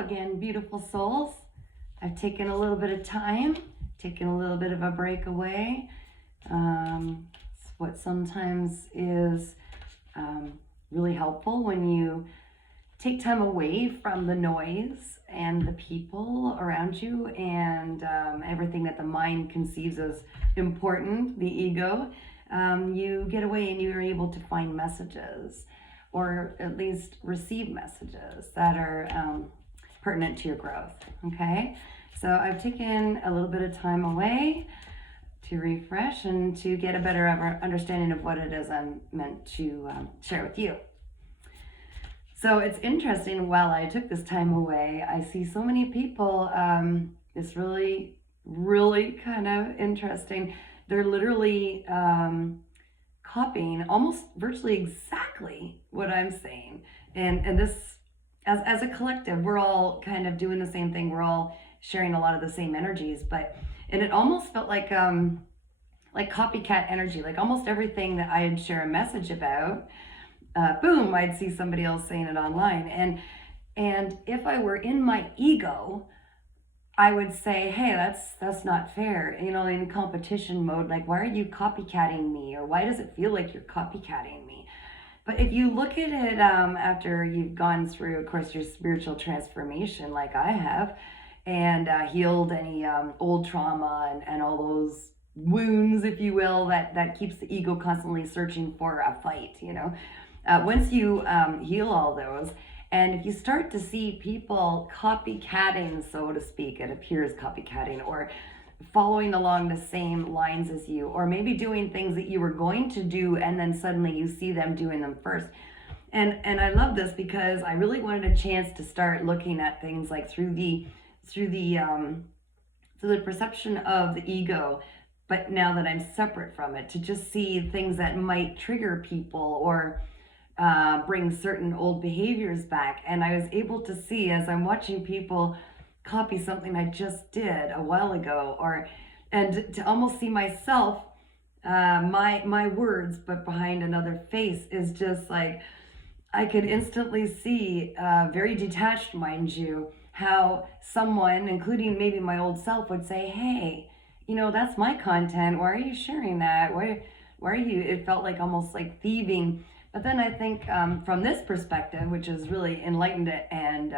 again, beautiful souls. I've taken a little bit of time, taken a little bit of a break away. It's what sometimes is really helpful when you take time away from the noise and the people around you and everything that the mind conceives as important, the ego. You get away and you're able to find messages, or at least receive messages that are pertinent to your growth. Okay, so I've taken a little bit of time away to refresh and to get a better understanding of what it is I'm meant to share with you. So it's interesting, while I took this time away, I see so many people. It's really, really kind of interesting. They're literally copying almost virtually exactly what I'm saying. And this, as a collective, we're all kind of doing the same thing. We're all sharing a lot of the same energies, and it almost felt like copycat energy, like almost everything that I'd share a message about, boom, I'd see somebody else saying it online. And if I were in my ego, I would say, hey, that's not fair. In competition mode, like, why are you copycatting me? Or why does it feel like you're copycatting me? But if you look at it after you've gone through, of course, your spiritual transformation, like I have, and healed any old trauma and all those wounds, if you will, that keeps the ego constantly searching for a fight, once you heal all those, and if you start to see people copycatting, so to speak, it appears copycatting, or following along the same lines as you, or maybe doing things that you were going to do and then suddenly you see them doing them first. And I love this because I really wanted a chance to start looking at things like through the perception of the ego, but now that I'm separate from it, to just see things that might trigger people or bring certain old behaviors back. And I was able to see, as I'm watching people copy something I just did a while ago, and to almost see myself, my words, but behind another face, is just like, I could instantly see, very detached, mind you, how someone, including maybe my old self, would say, hey, that's my content. Why are you sharing that? Why are you? It felt like almost like thieving. But then I think from this perspective, which is really enlightened, and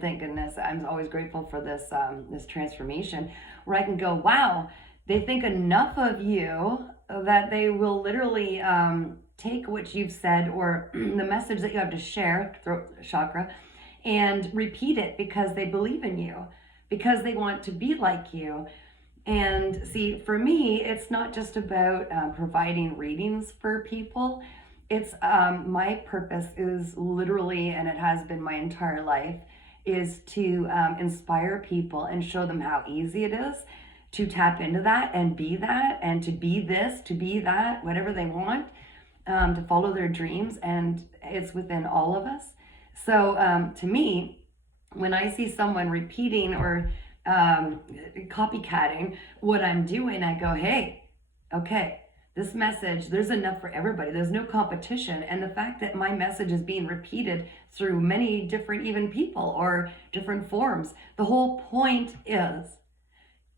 thank goodness, I'm always grateful for this transformation, where I can go, wow, they think enough of you that they will literally take what you've said, or the message that you have to share, throat chakra, and repeat it because they believe in you, because they want to be like you. And see, for me, it's not just about providing readings for people. It's my purpose is literally, and it has been my entire life, is to inspire people and show them how easy it is to tap into that and be that, and to be this, to be that, whatever they want, to follow their dreams. And it's within all of us. So to me, when I see someone repeating or copycatting what I'm doing, I go, hey, okay, this message, there's enough for everybody. There's no competition. And the fact that my message is being repeated through many different even people or different forms, the whole point is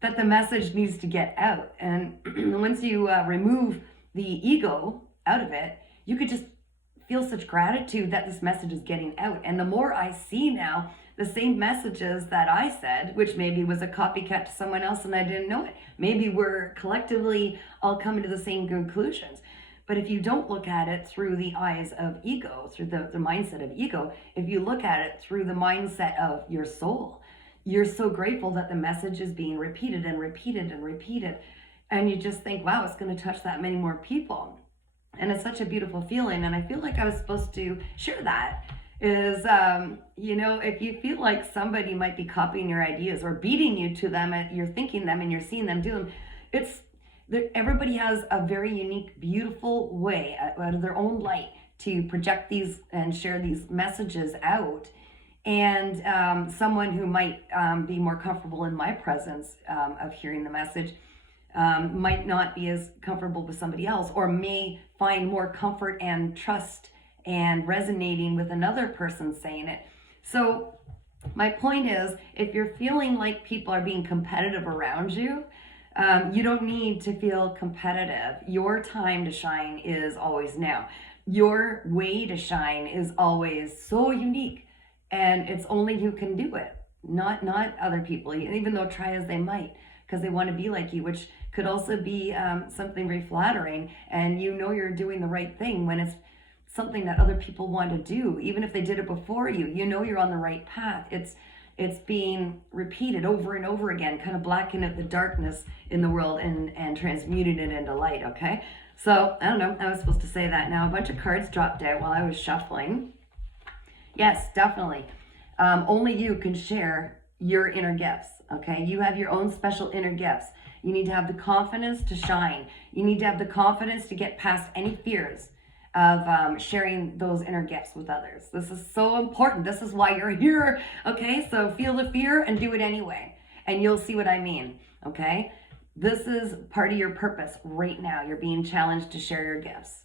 that the message needs to get out. And once you remove the ego out of it, you could just feel such gratitude that this message is getting out. And the more I see now the same messages that I said, which maybe was a copycat to someone else and I didn't know it, maybe we're collectively all coming to the same conclusions. But if you don't look at it through the eyes of ego, through the mindset of ego, if you look at it through the mindset of your soul, you're so grateful that the message is being repeated and repeated and repeated. And you just think, wow, it's going to touch that many more people. And it's such a beautiful feeling. And I feel like I was supposed to share that. Is, if you feel like somebody might be copying your ideas or beating you to them, you're thinking them and you're seeing them do them, everybody has a very unique, beautiful way out of their own light to project these and share these messages out. And someone who might be more comfortable in my presence of hearing the message might not be as comfortable with somebody else, or may find more comfort and trust and resonating with another person saying it. So my point is, if you're feeling like people are being competitive around you, you don't need to feel competitive. Your time to shine is always now. Your way to shine is always so unique, and it's only you can do it, not other people, even though try as they might, because they want to be like you, which could also be something very flattering, and you're doing the right thing when it's something that other people want to do, even if they did it before you. You're on the right path. It's being repeated over and over again, kind of blacking out the darkness in the world and transmuting it into light. Okay, so I don't know, I was supposed to say that. Now a bunch of cards dropped out while I was shuffling. Yes, definitely. Only you can share your inner gifts. Okay, you have your own special inner gifts. You need to have the confidence to shine. You need to have the confidence to get past any fears of sharing those inner gifts with others. This is so important. This is why you're here. Okay, so feel the fear and do it anyway, and you'll see what I mean. Okay, this is part of your purpose right now. You're being challenged to share your gifts.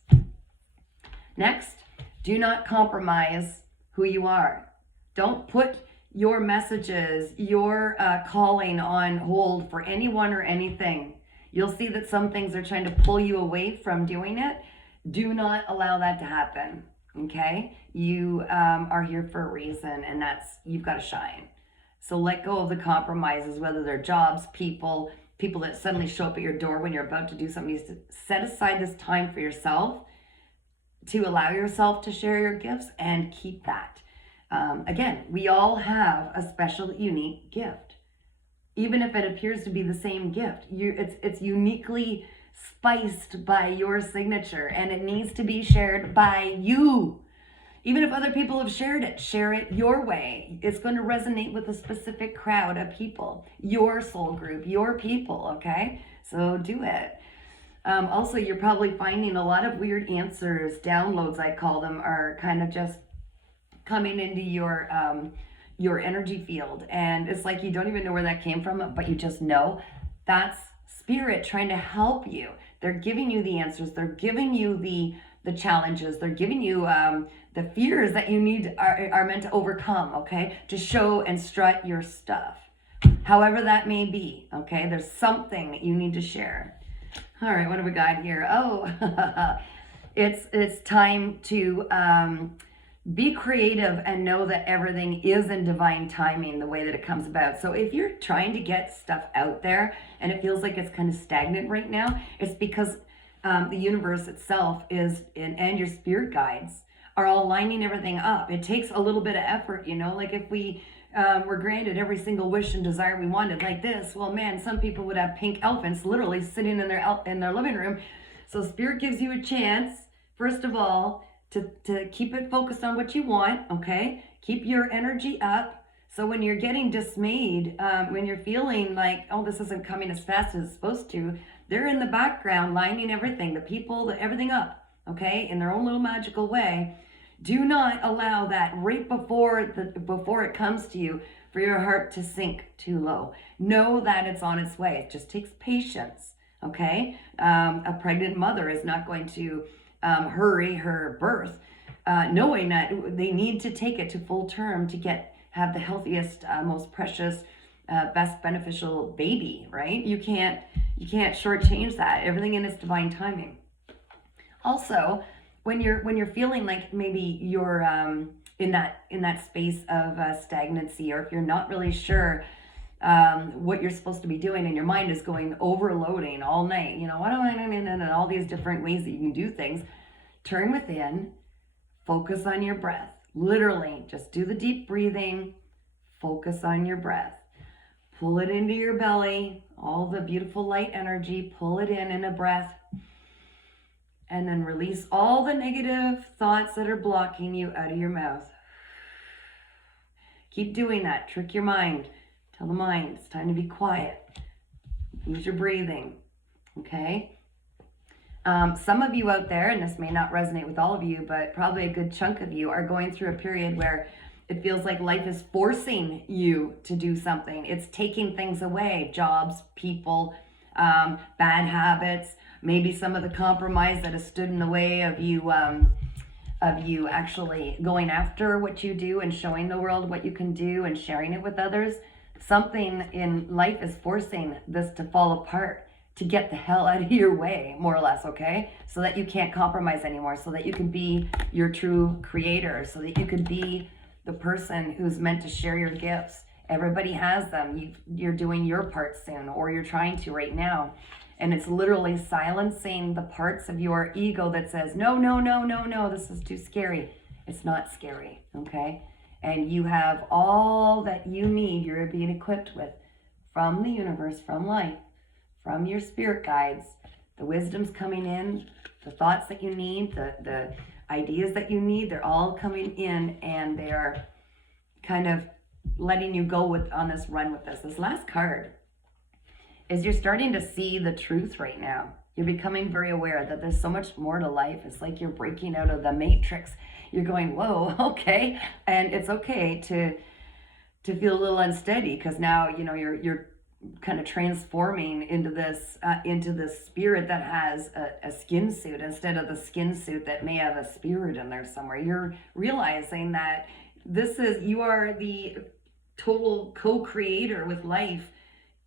Next, do not compromise who you are. Don't put your messages, your calling on hold for anyone or anything. You'll see that some things are trying to pull you away from doing it. Do not allow that to happen. Okay, you are here for a reason, and you've got to shine. So let go of the compromises, whether they're jobs, people that suddenly show up at your door when you're about to do something. You set aside this time for yourself to allow yourself to share your gifts, and keep that. Again, we all have a special, unique gift. Even if it appears to be the same gift, it's uniquely spiced by your signature, and it needs to be shared by you. Even if other people have shared it, share it your way. It's going to resonate with a specific crowd of people, your soul group, your people, okay? So do it. Also, you're probably finding a lot of weird answers, downloads I call them, are kind of just coming into your energy field, and it's like you don't even know where that came from, but you just know. That's spirit trying to help you. They're giving you the answers. They're giving you the challenges. They're giving you the fears that you are meant to overcome, okay, to show and strut your stuff, however that may be. Okay, there's something that you need to share. All right, what have we got here? Oh, it's time to be creative and know that everything is in divine timing, the way that it comes about. So if you're trying to get stuff out there and it feels like it's kind of stagnant right now, it's because the universe itself and your spirit guides are all lining everything up. It takes a little bit of effort, like if we were granted every single wish and desire we wanted like this, well, man, some people would have pink elephants literally sitting in their living room. So spirit gives you a chance, first of all, to keep it focused on what you want, okay? Keep your energy up. So when you're getting dismayed, when you're feeling like, oh, this isn't coming as fast as it's supposed to, they're in the background lining everything, the people, everything up, okay? In their own little magical way. Do not allow that right before it comes to you for your heart to sink too low. Know that it's on its way. It just takes patience, okay? A pregnant mother is not going to hurry her birth, knowing that they need to take it to full term to have the healthiest, most precious, best beneficial baby, right? You can't shortchange that. Everything in its divine timing. Also, when you're feeling like maybe you're in that space of stagnancy, or if you're not really sure what you're supposed to be doing, and your mind is going overloading all night, what do I know, and all these different ways that you can do things, turn within, focus on your breath. Literally, just do the deep breathing, focus on your breath. Pull it into your belly, all the beautiful light energy, pull it in a breath, and then release all the negative thoughts that are blocking you out of your mouth. Keep doing that. Trick your mind. Tell the mind it's time to be quiet. Use your breathing. Okay? Some of you out there, and this may not resonate with all of you, but probably a good chunk of you are going through a period where it feels like life is forcing you to do something. It's taking things away, jobs, people, bad habits, maybe some of the compromise that has stood in the way of you of you actually going after what you do and showing the world what you can do and sharing it with others. Something in life is forcing this to fall apart, to get the hell out of your way, more or less, okay? So that you can't compromise anymore, so that you can be your true creator, so that you can be the person who's meant to share your gifts. Everybody has them. You're doing your part soon, or you're trying to right now. And it's literally silencing the parts of your ego that says, no, no, no, no, no, this is too scary. It's not scary, okay? And you have all that you need, you're being equipped with from the universe, from life, from your spirit guides. The wisdom's coming in, the thoughts that you need, the ideas that you need, they're all coming in, and they're kind of letting you go on this run with this. This last card is you're starting to see the truth right now. You're becoming very aware that there's so much more to life. It's like you're breaking out of the matrix. You're going, whoa, okay. And it's okay to feel a little unsteady, because now, you're kind of transforming into this spirit that has a skin suit instead of the skin suit that may have a spirit in there somewhere. You're realizing that you are the total co-creator with life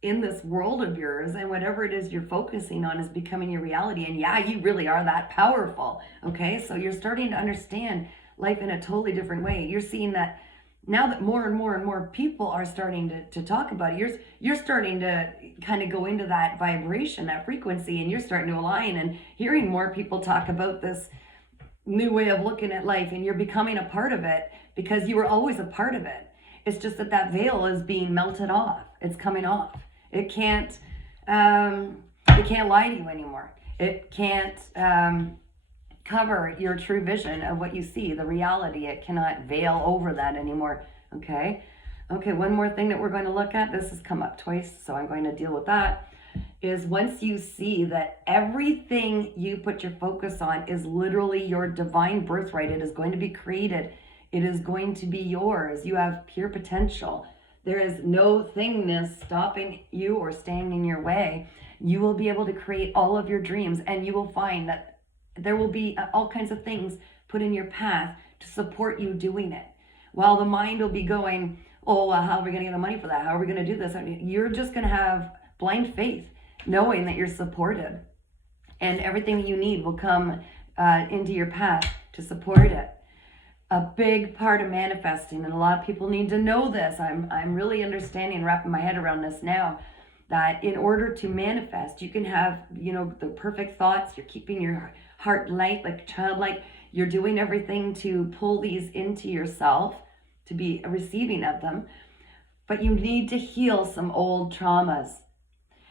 in this world of yours, and whatever it is you're focusing on is becoming your reality. And yeah, you really are that powerful. Okay, so you're starting to understand life in a totally different way. You're seeing that now that more and more and more people are starting to talk about it. You're starting to kind of go into that vibration, that frequency, and you're starting to align and hearing more people talk about this new way of looking at life, and you're becoming a part of it because you were always a part of it. It's just that veil is being melted off. It's coming off. It can't lie to you anymore. It can't cover your true vision of what you see, the reality. It cannot veil over that anymore. Okay, one more thing that we're going to look at, this has come up twice, so I'm going to deal with that, is once you see that everything you put your focus on is literally your divine birthright, it is going to be created, it is going to be yours, you have pure potential. There is no thingness stopping you or standing in your way. You will be able to create all of your dreams, and you will find that there will be all kinds of things put in your path to support you doing it. While the mind will be going, oh, well, how are we going to get the money for that? How are we going to do this? I mean, you're just going to have blind faith, knowing that you're supported. And everything you need will come into your path to support it. A big part of manifesting, and a lot of people need to know this. I'm really understanding, wrapping my head around this now, that in order to manifest, you can have, the perfect thoughts. You're keeping your heart light, like childlike. You're doing everything to pull these into yourself, to be receiving of them. But you need to heal some old traumas.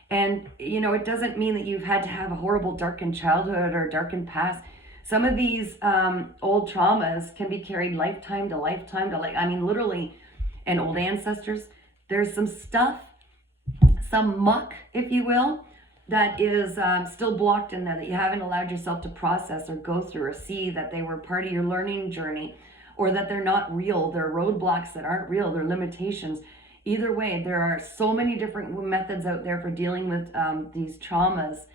And, it doesn't mean that you've had to have a horrible darkened childhood or darkened past. Some of these old traumas can be carried lifetime to lifetime to literally, and old ancestors. There's some stuff, some muck, if you will, that is still blocked in there that you haven't allowed yourself to process or go through or see that they were part of your learning journey, or that they're not real. They're roadblocks that aren't real. They're limitations. Either way, there are so many different methods out there for dealing with these traumas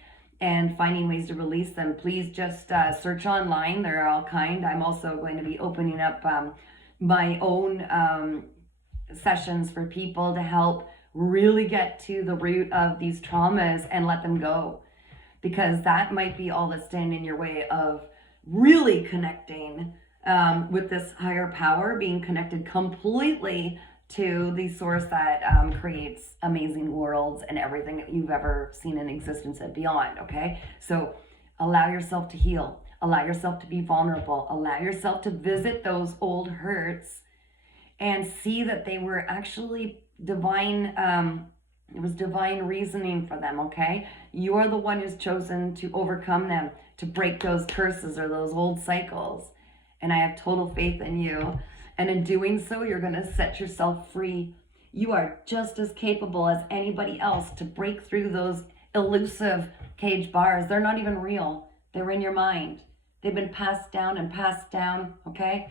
and finding ways to release them. Please just search online. They're all kind. I'm also going to be opening up my own sessions for people to help really get to the root of these traumas and let them go. Because that might be all that's standing in your way of really connecting with this higher power, being connected completely to the source that creates amazing worlds and everything that you've ever seen in existence and beyond, okay? So allow yourself to heal. Allow yourself to be vulnerable. Allow yourself to visit those old hurts and see that they were actually divine. It was divine reasoning for them, okay? You are the one who's chosen to overcome them, to break those curses or those old cycles. And I have total faith in you. And in doing so, you're going to set yourself free. You are just as capable as anybody else to break through those elusive cage bars. They're not even real. They're in your mind. They've been passed down, okay?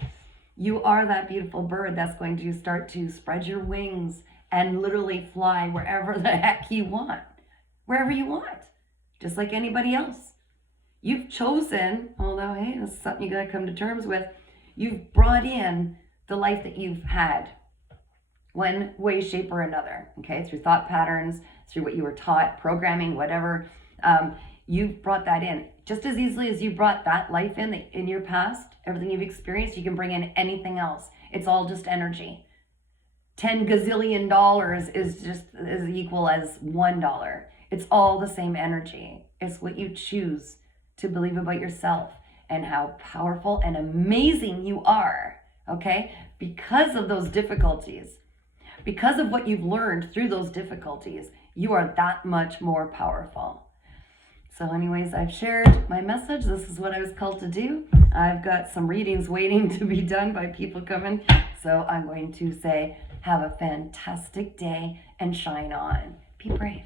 You are that beautiful bird that's going to start to spread your wings and literally fly wherever the heck you want. Wherever you want. Just like anybody else. You've chosen, although, hey, this is something you got to come to terms with. You've brought in the life that you've had, one way, shape, or another, okay? Through thought patterns, through what you were taught, programming, whatever. You've brought that in. Just as easily as you brought that life in your past, everything you've experienced, you can bring in anything else. It's all just energy. $10 gazillion is equal as $1. It's all the same energy. It's what you choose to believe about yourself and how powerful and amazing you are, okay? Because of those difficulties, because of what you've learned through those difficulties, you are that much more powerful. So anyways, I've shared my message. This is what I was called to do. I've got some readings waiting to be done by people coming. So I'm going to say, have a fantastic day and shine on. Be brave.